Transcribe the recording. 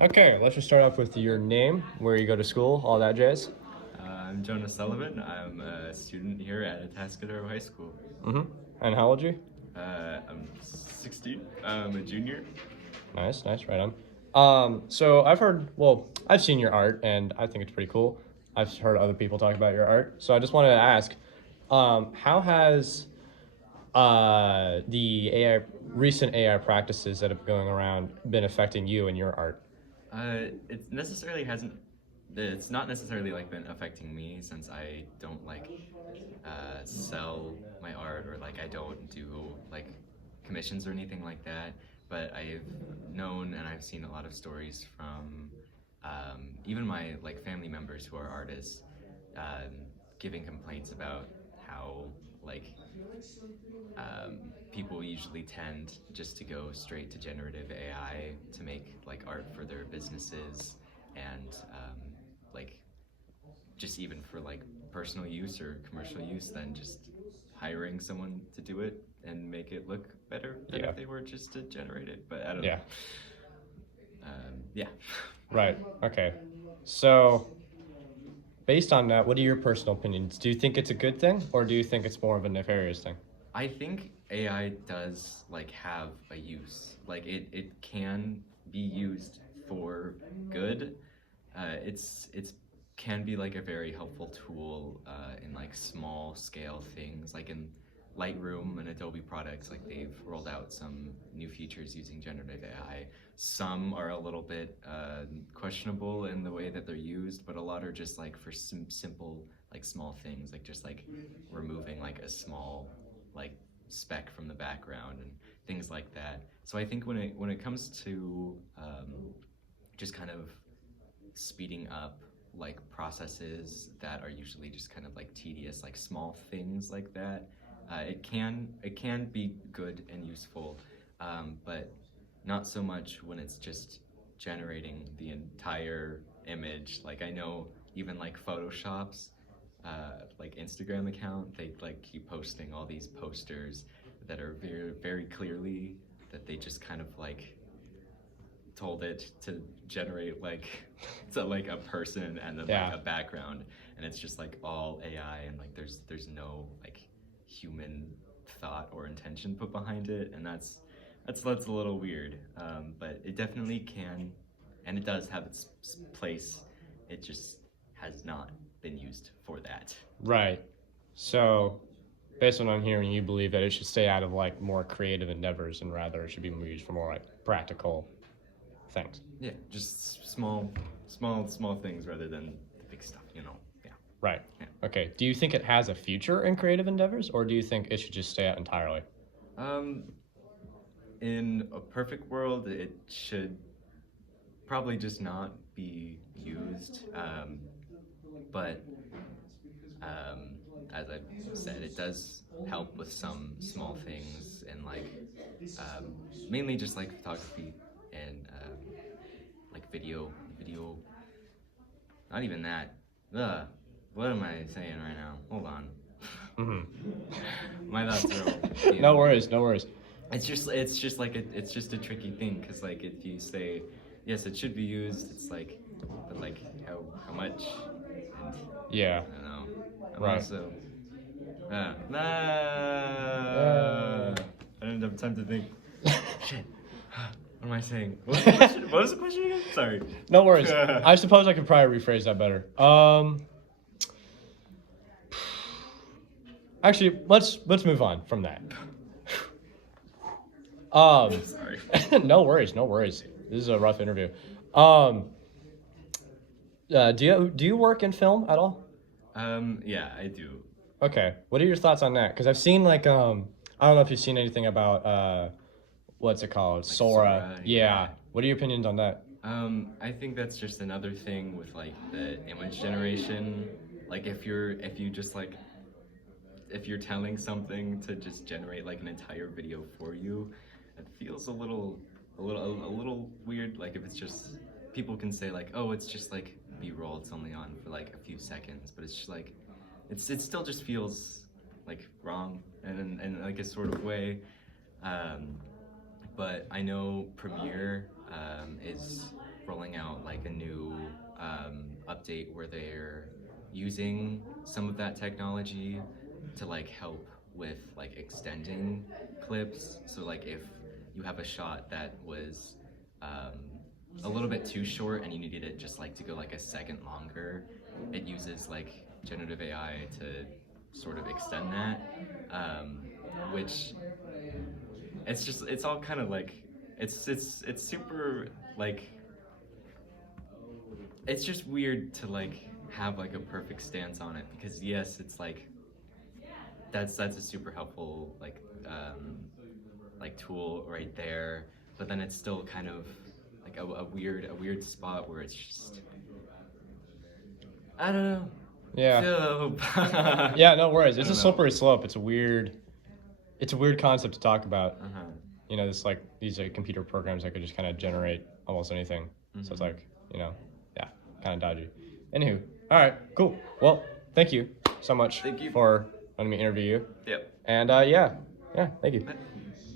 Okay, let's just start off with your name, where you go to school, all that jazz. I'm Jonah Sullivan. I'm a student here at Atascadero High School. Mm-hmm. And how old are you? I'm 16. I'm a junior. Nice, nice, right on. So I've seen your art, and I think it's pretty cool. I've heard other people talk about your art, so I just wanted to ask, how has the recent AI practices that have been going around been affecting you and your art? It necessarily hasn't. It's not necessarily like been affecting me since I don't sell my art or like I don't do like commissions or anything like that. But I've known and I've seen a lot of stories from even my like family members who are artists um, giving complaints about how like people usually tend just to go straight to generative AI to make like art for their businesses and like just even for like personal use or commercial use than just hiring someone to do it and make it look better than Yeah, if they were just to generate it. But I don't know. yeah, Yeah. right. Okay, so based on that, what are your personal opinions? Do you think it's a good thing, or do you think it's more of a nefarious thing? I think AI does like have a use. Like it can be used for good. It's can be like a very helpful tool in like small scale things, like in Lightroom and Adobe products. Like they've rolled out some new features using generative AI. Some are a little bit questionable in the way that they're used, but a lot are just like for some simple like small things, like just like removing like a small like speck from the background and things like that. So I think when it comes to just kind of speeding up like processes that are usually just kind of like tedious, like small things like that, it can be good and useful, but not so much when it's just generating the entire image. Like I know even like Photoshop's like Instagram account, they like keep posting all these posters that are very very clearly that they just kind of like told it to generate like to like a person and then like Yeah, a background, and it's just like all AI and like there's no like human thought or intention put behind it, and that's a little weird. But it definitely can, and it does have its place. It just has not been used for that. right. So, based on what I'm hearing, you believe that it should stay out of like more creative endeavors and rather it should be used for more like practical things. Yeah, just small things rather than the big stuff. Yeah, Right. yeah. Okay. Do you think it has a future in creative endeavors, or do you think it should just stay out entirely? Um, in a perfect world, it should probably just not be used. But um, as I've said, it does help with some small things and like um, mainly just like photography and like video. Not even that. Ugh, what am I saying right now? Hold on. My thoughts are all Mm-hmm. No confused. worries. No worries. It's just like it's just a tricky thing because like if you say yes it should be used, it's like but like how much, and Yeah. I don't know. I'm Right. also Uh, I didn't have time to think. Shit. What am I saying? What was the question? What was the question again? Sorry. no worries. I suppose I could probably rephrase that better. Actually, let's move on from that. Sorry. No worries. No worries. This is a rough interview. Um, do you work in film at all? Yeah, I do. Okay. What are your thoughts on that? Because I've seen like I don't know if you've seen anything about what's it called? Like Sora. Sora, Yeah. yeah. What are your opinions on that? I think that's just another thing with like the image generation. Like if you just like if you're telling something to just generate like an entire video for you, it feels a little weird. Like if it's just people can say like, oh, it's just like B-roll. It's only on for like a few seconds, but it's just like it still just feels like wrong and in like a sort of way. Um, but I know Premiere is rolling rolling out like a new update where they're using some of that technology to like help with like extending clips. So like if you have a shot that was um, a little bit too short and you needed it just like to go like a second longer, it uses like generative AI to sort of extend that, which it's all kind of like it's super like it's just weird to like have like a perfect stance on it because yes, it's like that's a super helpful like tool right there, but then it's still kind of like a weird spot where it's just I don't know. Yeah. So Yeah, no worries. I It's a don't know. slippery slope. It's a weird concept to talk about. Uh-huh. You know, this like these computer programs that could just kind of generate almost anything. So it's Mhm. like, yeah, kind of dodgy. Anywho, all right, cool. Well, thank you so much Thank you. for letting me interview you. Yep. And yeah, thank you.